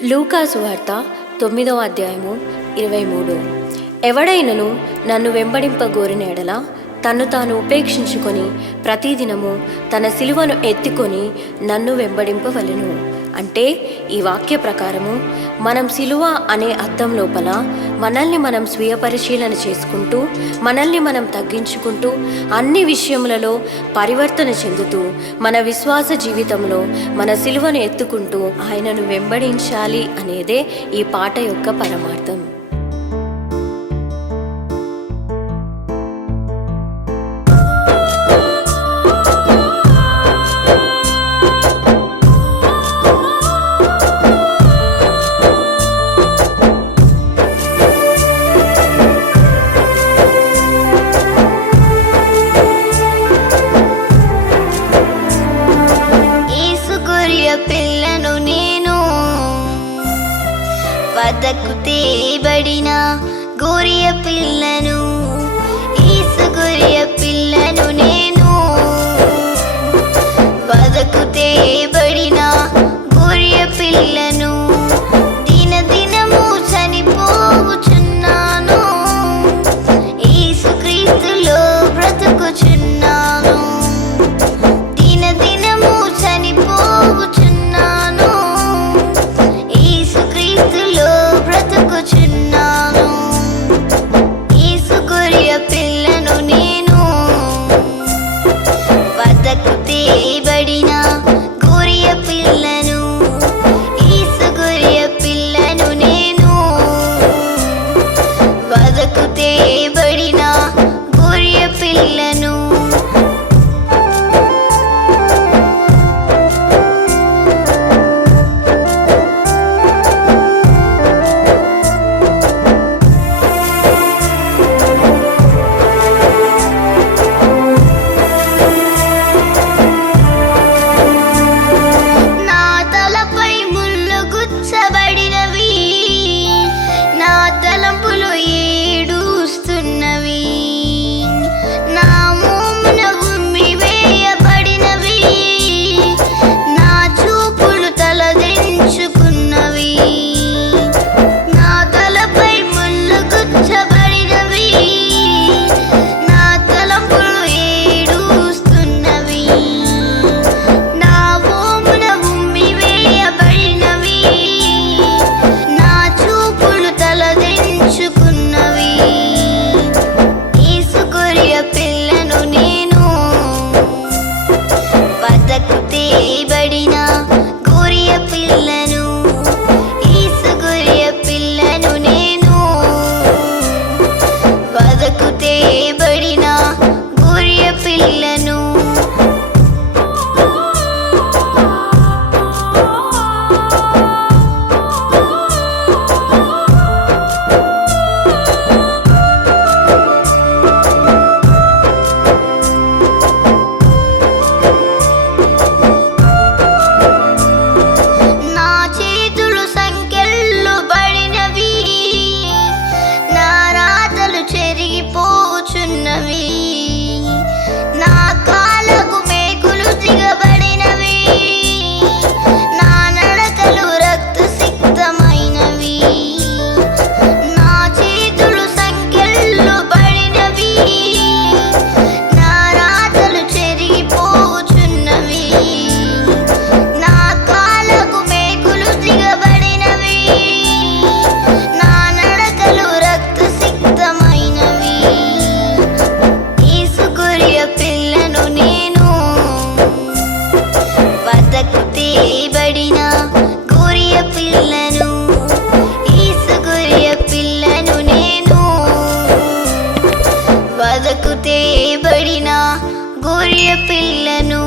లూకా సువార్త 9వ అధ్యాయము 23. ఎవడైనను నన్ను వెంబడింపగోరిన ఎడల తన్ను తాను ఉపేక్షించుకొని ప్రతిదినము తన సిలువను ఎత్తుకొని నన్ను వెంబడింపవలెను. అంటే ఈ వాక్య ప్రకారము మనం సిలువ అనే అద్దం లోపల మనల్ని మనం స్వీయ పరిశీలన చేసుకుంటూ, మనల్ని మనం తగ్గించుకుంటూ, అన్ని విషయములలో పరివర్తన చెందుతూ, మన విశ్వాస జీవితంలో మన సిలువను ఎత్తుకుంటూ ఆయనను వెంబడించాలి అనేదే ఈ పాట యొక్క పరమార్థం. పిల్లను నేను వదకు తేబడిన గొర్రె పిల్లను, యేసు గొర్రె పిల్లను నేను వదకు తేబడిన గొర్రె పిల్లను. దినదినము చనిపోవుచున్నాను, యేసు క్రీస్తులో బ్రతుకుచున్నాను. దినదినము చనిపోవుచున్నాను, యేసు క్రీస్తులో బ్రతుకుచున్నాను. యేసు గొర్రె పిల్లను నేను వదకు తేబడిన గొర్రె పిల్లను, యేసు గొర్రె పిల్లను నేను వదకు తేబడిన గొర్రె పిల్లను. వదకు తేబడిన గొర్రె పిల్లను.